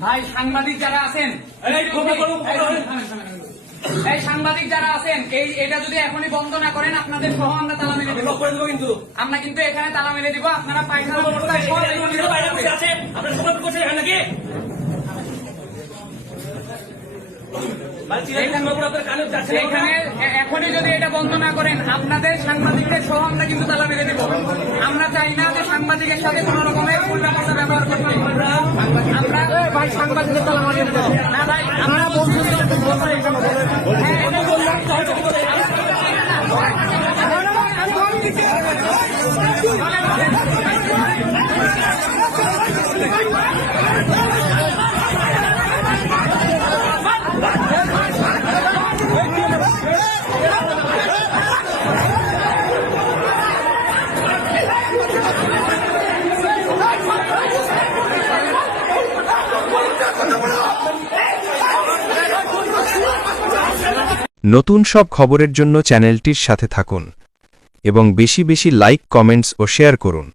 ভাই সাংবাদিক যারা আছেন এই, সাংবাদিক যারা আছেন এই এটা যদি এখনই বন্ধ না করেন আপনাদের সহ আমরা তালা মেরে দেবো করে দেবো কিন্তু আমরা কিন্তু এখানে তালা মেরে দিব আপনারা পায়খানা এখনই যদি এটা বন্ধ না করেন আপনাদের সাংবাদিকদের সহ আমরা কিন্তু তালা মেরে দেব আমরা চাই না যে সাংবাদিকের সাথে কোন রকমের সাংবাদিকের আমরা বলছি নতুন সব খবরের জন্য চ্যানেলটির সাথে থাকুন এবং বেশি বেশি লাইক, কমেন্টস ও শেয়ার করুন।